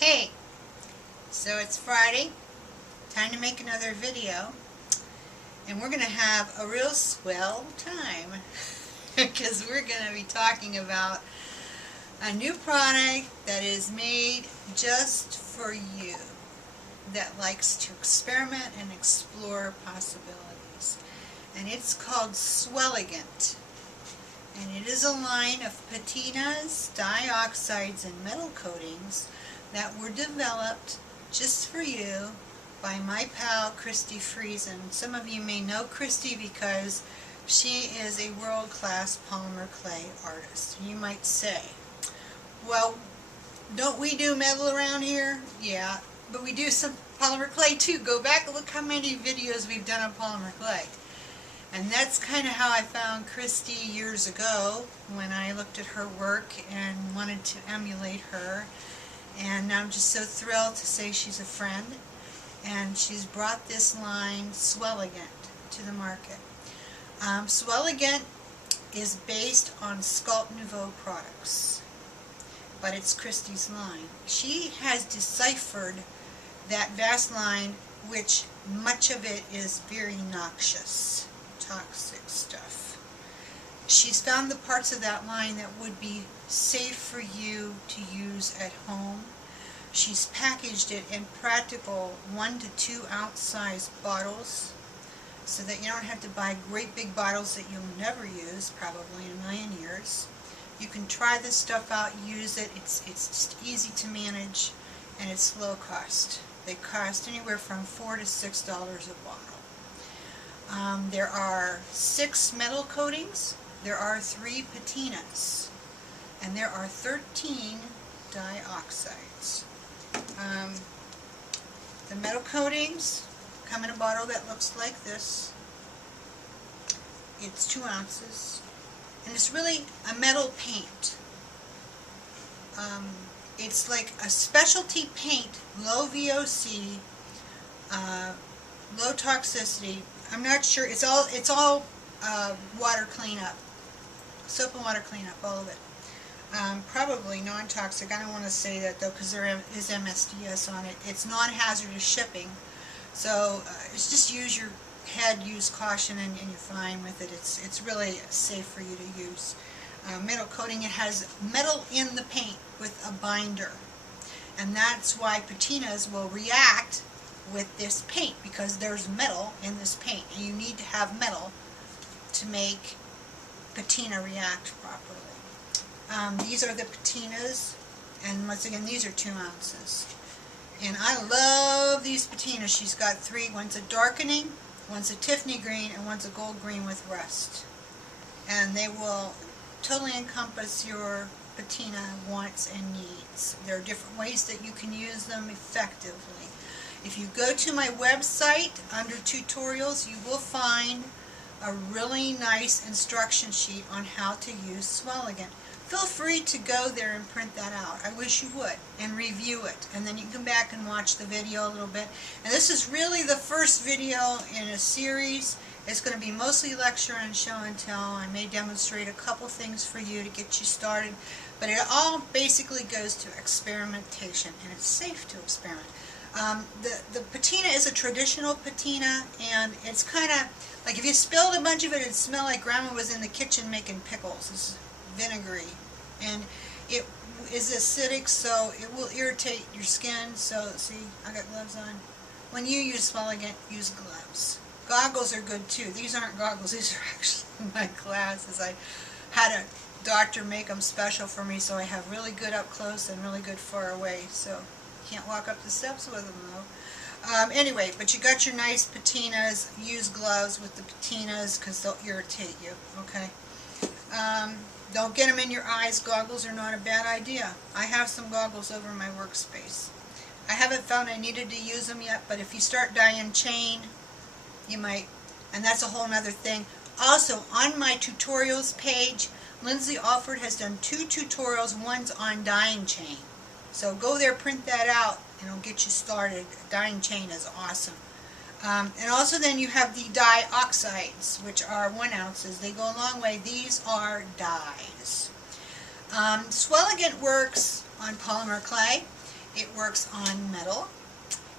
Hey, so it's Friday, time to make another video, and we're going to have a real swell time because we're going to be talking about a new product that is made just for you that likes to experiment and explore possibilities, and it's called Swelligant. And it is a line of patinas, dioxides, and metal coatings that were developed just for you by my pal Christy Friesen. Some of you may know Christy because she is a world-class polymer clay artist. You might say, well, don't we do metal around here? Yeah, but we do some polymer clay too. Go back and look how many videos we've done on polymer clay. And that's kind of how I found Christy years ago when I looked at her work and wanted to emulate her. And now I'm just so thrilled to say she's a friend. And she's brought this line, Swellegant, to the market. Swelligant is based on Sculpt Nouveau products, but it's Christy's line. She has deciphered that vast line, which much of it is very noxious, toxic stuff. She's found the parts of that line that would be safe for you to use at home. She's packaged it in practical 1 to 2 ounce size bottles so that you don't have to buy great big bottles that you'll never use probably in a million years. You can try this stuff out, use it. It's just easy to manage, and it's low cost. They cost anywhere from $4 to $6 a bottle. There are 6 metal coatings, there are 3 patinas, and there are 13 dioxides. The metal coatings come in a bottle that looks like this. It's 2 ounces, and it's really a metal paint. It's like a specialty paint, low VOC, low toxicity. I'm not sure. It's all water cleanup, soap and water cleanup, all of it. Probably non-toxic. I don't want to say that though because there is MSDS on it. It's non-hazardous shipping, so it's just use your head, use caution, and you're fine with it. It's really safe for you to use. Metal coating. It has metal in the paint with a binder, and that's why patinas will react with this paint, because there's metal in this paint, and you need to have metal to make patina react properly. These are the patinas, and once again, these are 2 ounces. And I love these patinas. She's got 3. One's a darkening, one's a Tiffany green, and one's a gold green with rust. And they will totally encompass your patina wants and needs. There are different ways that you can use them effectively. If you go to my website under tutorials, you will find a really nice instruction sheet on how to use Swelligant. Feel free to go there and print that out. I wish you would, and review it, and then you can come back and watch the video a little bit. And this is really the first video in a series. It's going to be mostly lecture and show and tell. I may demonstrate a couple things for you to get you started, but it all basically goes to experimentation, and it's safe to experiment. The patina is a traditional patina, and it's kind of like if you spilled a bunch of it, it'd smell like Grandma was in the kitchen making pickles. It's vinegary, and it is acidic, so it will irritate your skin. So see, I got gloves on. When you use Swelligant, use gloves. Goggles are good too. These aren't goggles, these are actually my glasses. I had a doctor make them special for me, so I have really good up close and really good far away. So can't walk up the steps with them though. Anyway, but you got your nice patinas. Use gloves with the patinas because they'll irritate you, okay? Don't get them in your eyes. Goggles are not a bad idea. I have some goggles over my workspace. I haven't found I needed to use them yet, but if you start dyeing chain, you might, and that's a whole nother thing. Also, on my tutorials page, Lindsay Alford has done 2 tutorials. One's on dyeing chain. So go there, print that out, and it'll get you started. Dyeing chain is awesome. And also then you have the dioxides, which are 1 ounces. They go a long way. These are dyes. Swelligant works on polymer clay. It works on metal.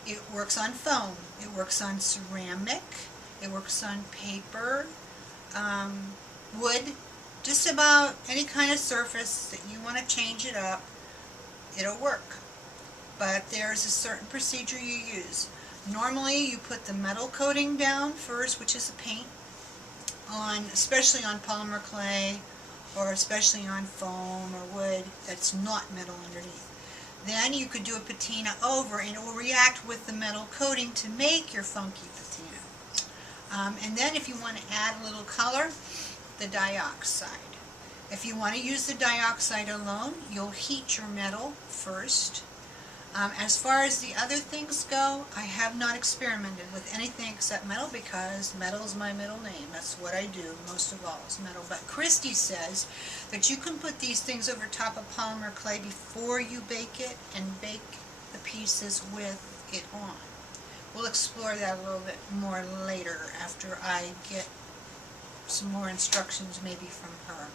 It works on foam. It works on ceramic. It works on paper, wood, just about any kind of surface that you want to change it up, it'll work. But there's a certain procedure you use. Normally you put the metal coating down first, which is a paint, on, especially on polymer clay, or especially on foam or wood that's not metal underneath. Then you could do a patina over and it will react with the metal coating to make your funky patina. And then if you want to add a little color, the dioxide. If you want to use the dioxide alone, you'll heat your metal first. As far as the other things go, I have not experimented with anything except metal because metal is my middle name. That's what I do most of all is metal. But Christy says that you can put these things over top of polymer clay before you bake it and bake the pieces with it on. We'll explore that a little bit more later after I get some more instructions maybe from her.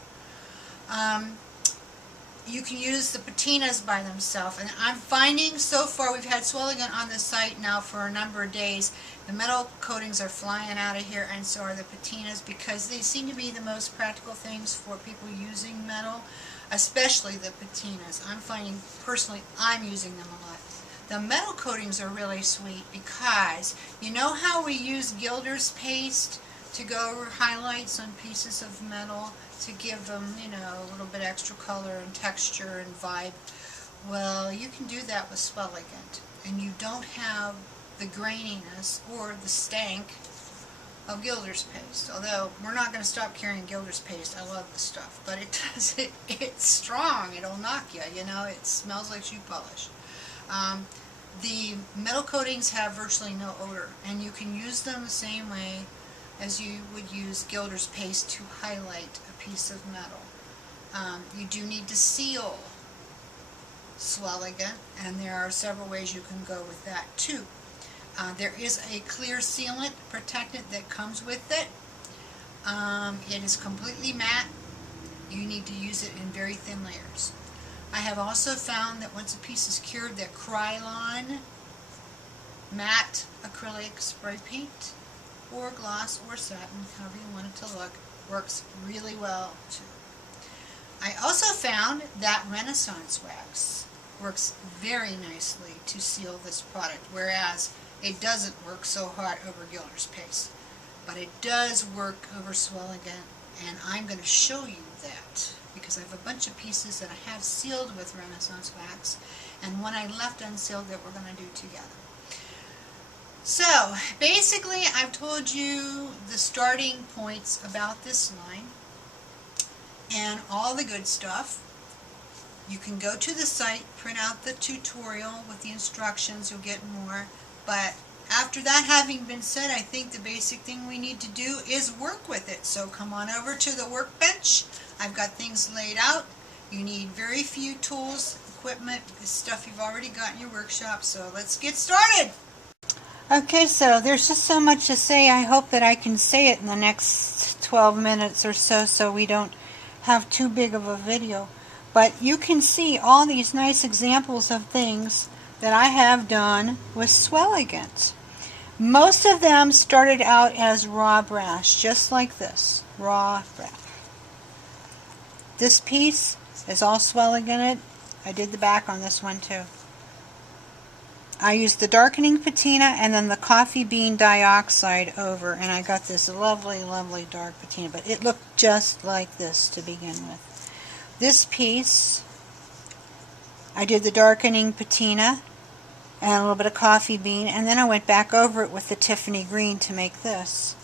You can use the patinas by themselves, and I'm finding so far, we've had Swelligant on the site now for a number of days. The metal coatings are flying out of here, and so are the patinas, because they seem to be the most practical things for people using metal, especially the patinas. I'm finding, personally, I'm using them a lot. The metal coatings are really sweet because, you know how we use Gilder's paste to go over highlights on pieces of metal to give them, you know, a little bit extra color and texture and vibe? Well, you can do that with Swelligant, and you don't have the graininess or the stank of Gilder's paste. Although we're not going to stop carrying Gilder's paste. I love the stuff, but it's strong. It'll knock you. You know, it smells like shoe polish. The metal coatings have virtually no odor, and you can use them the same way as you would use Gilder's paste to highlight a piece of metal. You do need to seal Swelligant, and there are several ways you can go with that too. There is a clear sealant protectant that comes with it. It is completely matte. You need to use it in very thin layers. I have also found that once a piece is cured, that Krylon matte acrylic spray paint or gloss or satin, however you want it to look, works really well too. I also found that Renaissance wax works very nicely to seal this product, whereas it doesn't work so hot over Gilder's paste. But it does work over Swelligant, and I'm going to show you that because I have a bunch of pieces that I have sealed with Renaissance wax and one I left unsealed that we're going to do together. So, basically, I've told you the starting points about this line and all the good stuff. You can go to the site, print out the tutorial with the instructions, you'll get more. But after that having been said, I think the basic thing we need to do is work with it. So come on over to the workbench. I've got things laid out. You need very few tools, equipment, stuff you've already got in your workshop. So let's get started. Okay, so there's just so much to say. I hope that I can say it in the next 12 minutes or so we don't have too big of a video. But you can see all these nice examples of things that I have done with Swelligant. Most of them started out as raw brass, just like this, raw brass. This piece is all Swelligant. I did the back on this one too. I used the darkening patina and then the coffee bean dioxide over, and I got this lovely, lovely dark patina, but it looked just like this to begin with. This piece, I did the darkening patina and a little bit of coffee bean, and then I went back over it with the Tiffany green to make this.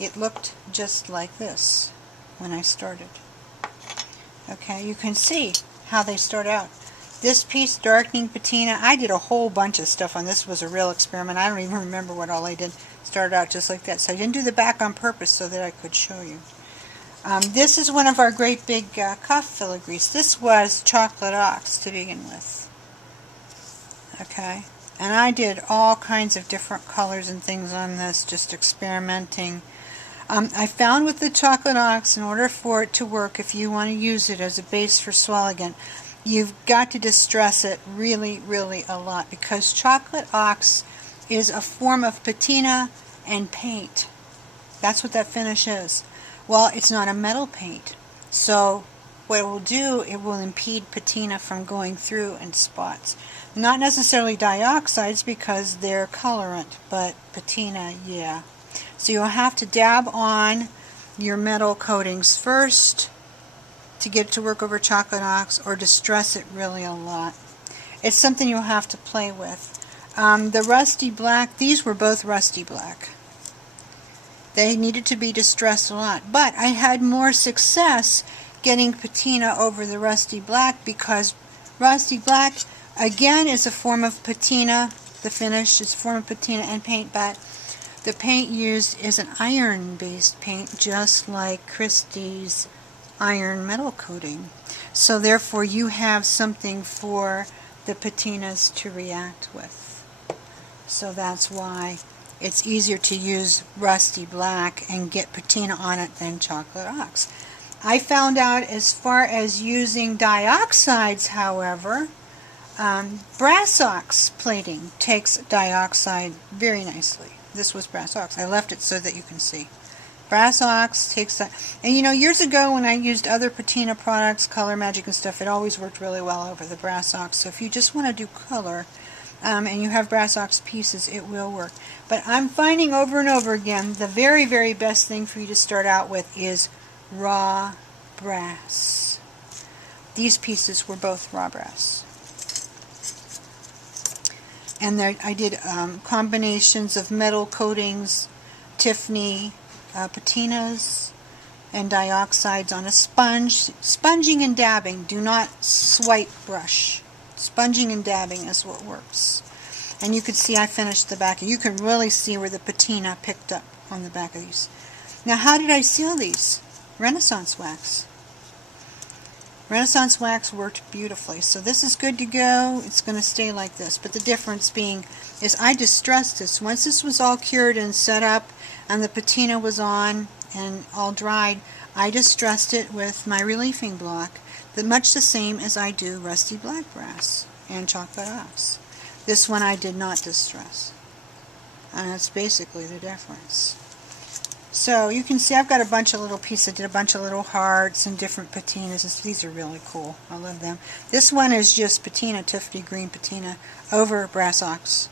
It looked just like this when I started. Okay, you can see how they start out. This piece, darkening patina, I did a whole bunch of stuff on this. Was a real experiment. I don't even remember what all I did. Started out just like that. So I didn't do the back on purpose so that I could show you. This is one of our great big cuff filigrees. This was chocolate ox to begin with. Okay, and I did all kinds of different colors and things on this, just experimenting. I found with the chocolate ox, in order for it to work, if you want to use it as a base for Swelligant, you've got to distress it really, really a lot, because chocolate ox is a form of patina and paint. That's what that finish is. Well, it's not a metal paint. So what it will do, it will impede patina from going through in spots. Not necessarily dioxides because they're colorant, but patina, yeah. So you'll have to dab on your metal coatings first to get it to work over chocolate ox, or distress it really a lot. It's something you'll have to play with. The rusty black, these were both rusty black. They needed to be distressed a lot, but I had more success getting patina over the rusty black, because rusty black again is a form of patina. The finish is a form of patina and paint, but the paint used is an iron based paint, just like Christie's iron metal coating. So therefore you have something for the patinas to react with. So that's why it's easier to use rusty black and get patina on it than chocolate ox. I found out as far as using dioxides, however, brass ox plating takes dioxide very nicely. This was brass ox. I left it so that you can see. Brass ox takes that. And you know, years ago when I used other patina products, Color Magic and stuff, it always worked really well over the brass ox. So if you just want to do color, and you have brass ox pieces, it will work. But I'm finding over and over again, the very, very best thing for you to start out with is raw brass. These pieces were both raw brass. And there, I did combinations of metal coatings, Tiffany, patinas, and dioxides on a sponge. Sponging and dabbing. Do not swipe brush. Sponging and dabbing is what works. And you can see I finished the back. You can really see where the patina picked up on the back of these. Now, how did I seal these? Renaissance wax. Renaissance wax worked beautifully. So this is good to go. It's going to stay like this. But the difference being is I distressed this. Once this was all cured and set up and the patina was on and all dried, I distressed it with my reliefing block. Much the same as I do rusty black brass and chocolate ox. This one I did not distress. And that's basically the difference. So you can see I've got a bunch of little pieces. I did a bunch of little hearts and different patinas. These are really cool. I love them. This one is just patina, Tiffany green patina, over brass ox.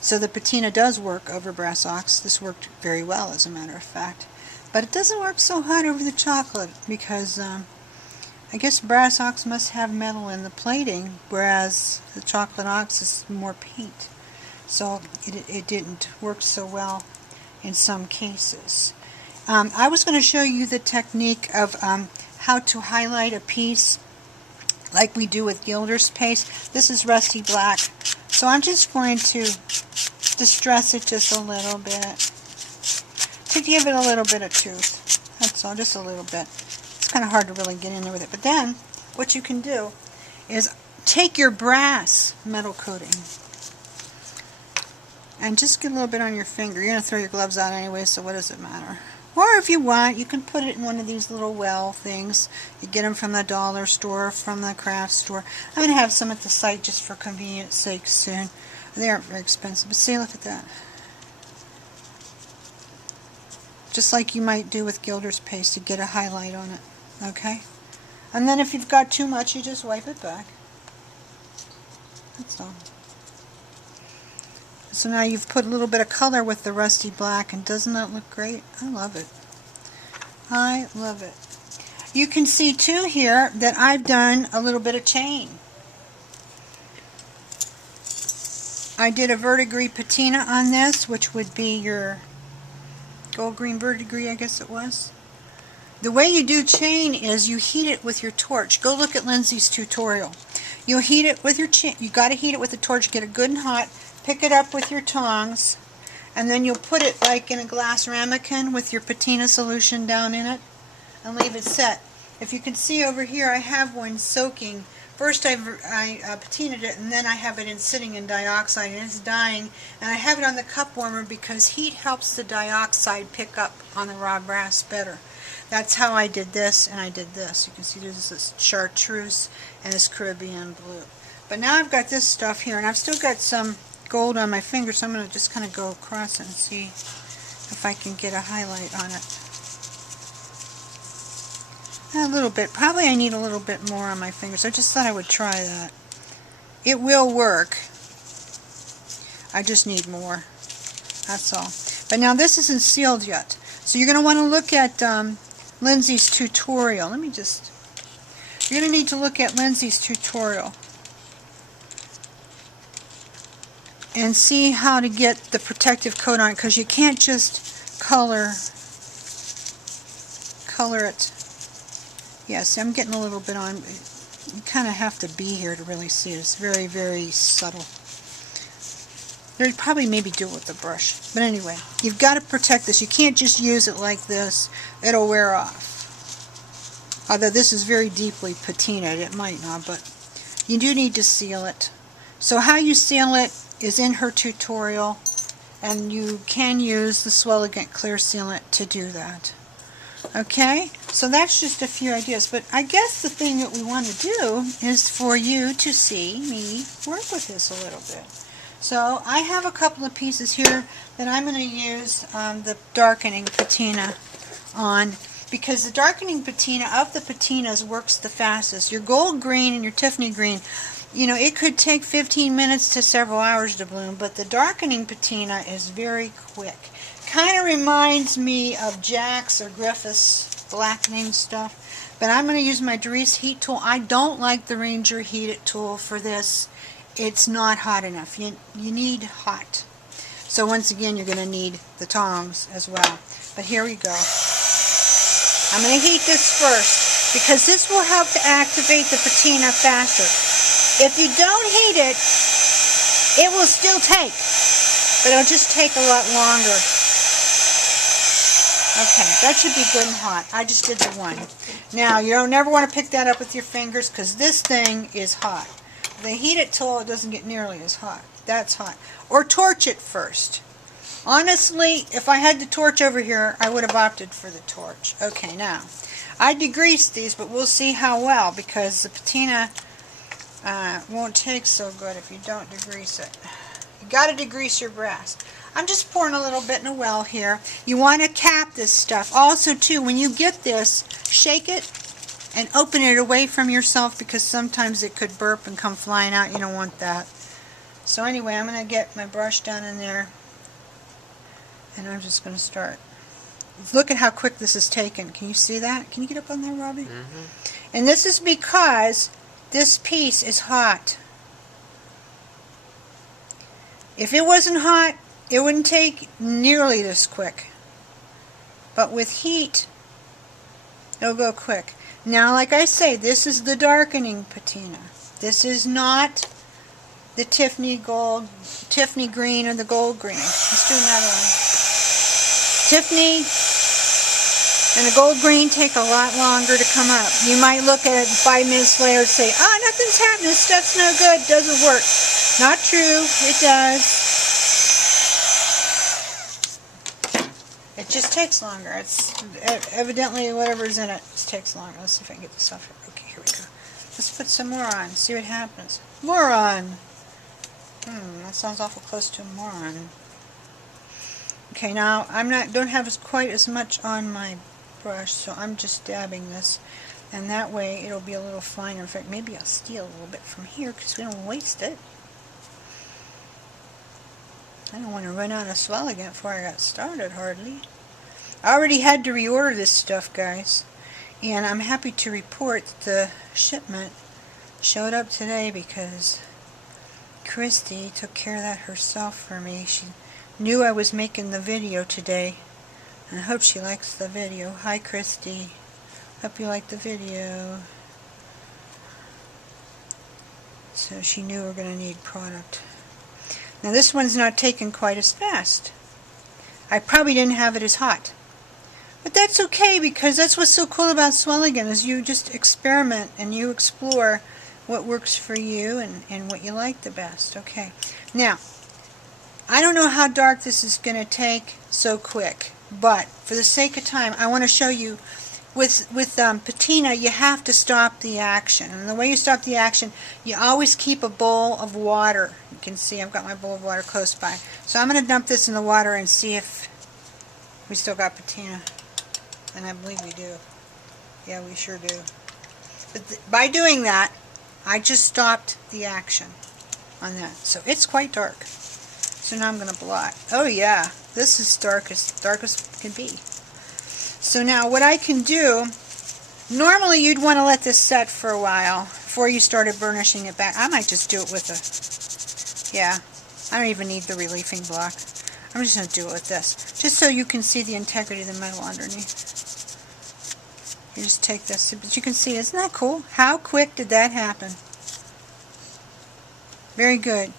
So the patina does work over brass ox. This worked very well, as a matter of fact. But it doesn't work so hot over the chocolate because I guess brass ox must have metal in the plating, whereas the chocolate ox is more paint. So it didn't work so well in some cases. I was going to show you the technique of how to highlight a piece like we do with Gilder's paste. This is rusty black. So I'm just going to distress it just a little bit to give it a little bit of tooth. That's all, just a little bit. It's kind of hard to really get in there with it. But then, what you can do is take your brass metal coating and just get a little bit on your finger. You're going to throw your gloves out anyway, so what does it matter? Or if you want, you can put it in one of these little well things. You get them from the dollar store, from the craft store. I'm going to have some at the site just for convenience sake soon. They aren't very expensive, but see, look at that. Just like you might do with Gilder's paste to get a highlight on it. Okay? And then if you've got too much, you just wipe it back. That's all. So now you've put a little bit of color with the rusty black, and doesn't that look great? I love it. I love it. You can see too here that I've done a little bit of chain. I did a verdigris patina on this, which would be your gold green verdigris, I guess it was. The way you do chain is you heat it with your torch. Go look at Lindsay's tutorial. You'll heat it with your you got to heat it with the torch, get it good and hot, pick it up with your tongs, and then you'll put it like in a glass ramekin with your patina solution down in it and leave it set. If you can see over here, I have one soaking. First I patinaed it, and then I have it sitting in dioxide, and it's dying. And I have it on the cup warmer because heat helps the dioxide pick up on the raw brass better. That's how I did this, and I did this. You can see there's this chartreuse and this Caribbean blue. But now I've got this stuff here, and I've still got some gold on my finger, so I'm going to just kind of go across it and see if I can get a highlight on it. A little bit. Probably I need a little bit more on my fingers. I just thought I would try that. It will work. I just need more. That's all. But now this isn't sealed yet. So you're going to want to look at Lindsay's tutorial. You're going to need to look at Lindsay's tutorial and see how to get the protective coat on it, because you can't just color it. Yes, I'm getting a little bit on. You kind of have to be here to really see it. It's very, very subtle. You'd probably maybe do it with the brush. But anyway, you've got to protect this. You can't just use it like this. It'll wear off. Although this is very deeply patinaed, it might not, but you do need to seal it. So how you seal it is in her tutorial, and you can use the Swelligant clear sealant to do that. Okay, so that's just a few ideas, but I guess the thing that we want to do is for you to see me work with this a little bit. So I have a couple of pieces here that I'm going to use the darkening patina on, because the darkening patina of the patinas works the fastest. Your gold green and your Tiffany green, you know, it could take 15 minutes to several hours to bloom, but the darkening patina is very quick. Kind of reminds me of Jack's or Griffith's blackening stuff, but I'm going to use my Dries heat tool. I don't like the Ranger heated tool for this. It's not hot enough. You need hot. So once again, you're going to need the tongs as well. But here we go. I'm going to heat this first, because this will help to activate the patina faster. If you don't heat it, it will still take, but it'll just take a lot longer. Okay, that should be good and hot. I just did the one. Now, you don't never want to pick that up with your fingers, because this thing is hot. The heated tool, it doesn't get nearly as hot. That's hot. Or torch it first. Honestly, if I had the torch over here, I would have opted for the torch. Okay, now, I degreased these, but we'll see how well, because the patina won't take so good if you don't degrease it. You got to degrease your brass. I'm just pouring a little bit in a well here. You want to cap this stuff. Also, too, when you get this, shake it and open it away from yourself, because sometimes it could burp and come flying out. You don't want that. So anyway, I'm going to get my brush down in there, and I'm just going to start. Look at how quick this is taken. Can you see that? Can you get up on there, Robbie? Mm-hmm. And this is because this piece is hot. If it wasn't hot, it wouldn't take nearly this quick. But with heat, it'll go quick. Now, like I say, this is the darkening patina. This is not the Tiffany green or the gold green. Let's do another one. Tiffany and the gold green take a lot longer to come up. You might look at it 5 minutes later and say, "Oh, nothing's happening. This stuff's no good. Doesn't work." Not true. It does. It just takes longer. It's evidently whatever's in it just takes longer. Let's see if I can get this off here. Okay, here we go. Let's put some more on. See what happens. More on. That sounds awful close to more on. Okay, now don't have quite as much on my brush, so I'm just dabbing this, and that way it'll be a little finer. In fact, maybe I'll steal a little bit from here because we don't waste it. I don't want to run out of Swelligant before I got started, hardly. I already had to reorder this stuff, guys, and I'm happy to report that the shipment showed up today, because Christy took care of that herself for me. She knew I was making the video today, and I hope she likes the video. Hi, Christy. Hope you like the video. So she knew we were going to need product. Now this one's not taken quite as fast. I probably didn't have it as hot. But that's okay, because that's what's so cool about Swelligant, is you just experiment and you explore what works for you and what you like the best. Okay. Now, I don't know how dark this is going to take so quick, but for the sake of time, I want to show you with patina, you have to stop the action. And the way you stop the action, you always keep a bowl of water. You can see I've got my bowl of water close by. So I'm going to dump this in the water and see if we still got patina. And I believe we do. Yeah, we sure do. But by doing that, I just stopped the action on that. So it's quite dark. So now I'm going to blot. Oh yeah, this is dark as can be. So now what I can do, normally you'd want to let this set for a while before you started burnishing it back. I might just do it with I don't even need the reliefing block. I'm just going to do it with this, just so you can see the integrity of the metal underneath. You just take this, but you can see, isn't that cool? How quick did that happen? Very good.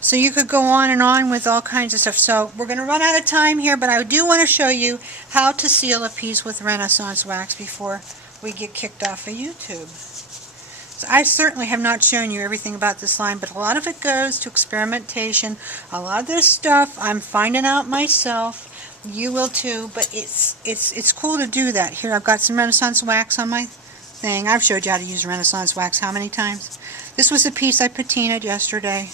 So you could go on and on with all kinds of stuff. So we're going to run out of time here, but I do want to show you how to seal a piece with Renaissance wax before we get kicked off of YouTube. So I certainly have not shown you everything about this line, but a lot of it goes to experimentation. A lot of this stuff I'm finding out myself. You will too, but it's cool to do that. Here I've got some Renaissance wax on my thing. I've showed you how to use Renaissance wax how many times? This was a piece I patinaed yesterday.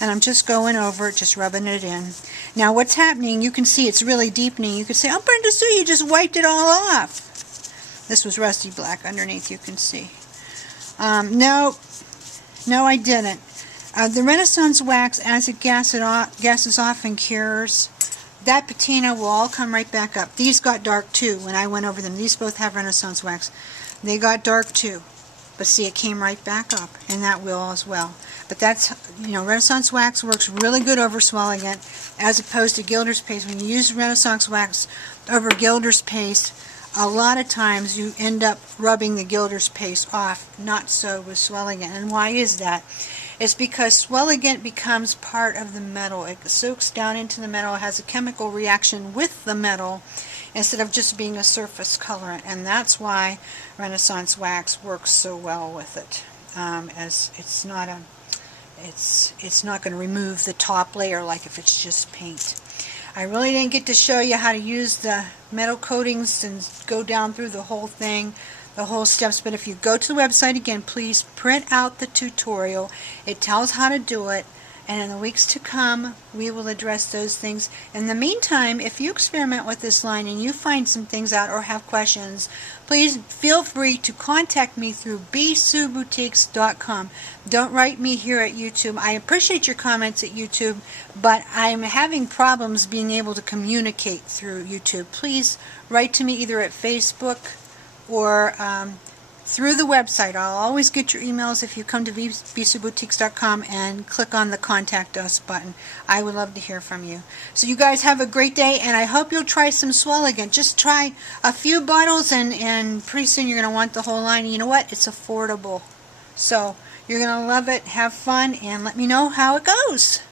And I'm just going over it, just rubbing it in. Now what's happening, you can see it's really deepening. You could say, oh, Brenda Sue, you just wiped it all off. This was rusty black underneath, you can see. No, I didn't. The Renaissance wax, as it gases off and cures, that patina will all come right back up. These got dark too when I went over them. These both have Renaissance wax. They got dark too. But see, it came right back up, and that will as well. But that's, Renaissance wax works really good over Swelligant as opposed to Gilder's paste. When you use Renaissance wax over Gilder's paste, a lot of times you end up rubbing the Gilder's paste off. Not so with Swelligant. And why is that? It's because Swelligant becomes part of the metal. It soaks down into the metal, it has a chemical reaction with the metal, instead of just being a surface colorant, and that's why Renaissance wax works so well with it. As it's not going to remove the top layer like if it's just paint. I really didn't get to show you how to use the metal coatings and go down through the whole thing, the whole steps, but if you go to the website again, please print out the tutorial. It tells how to do it. And in the weeks to come, we will address those things. In the meantime, if you experiment with this line and you find some things out or have questions, please feel free to contact me through bsueboutiques.com. Don't write me here at YouTube. I appreciate your comments at YouTube, but I'm having problems being able to communicate through YouTube. Please write to me either at Facebook or through the website. I'll always get your emails if you come to bsueboutiques.com and click on the Contact Us button. I would love to hear from you. So you guys have a great day, and I hope you'll try some Swelligant. Just try a few bottles, and pretty soon you're going to want the whole line. And you know what? It's affordable. So you're going to love it. Have fun, and let me know how it goes.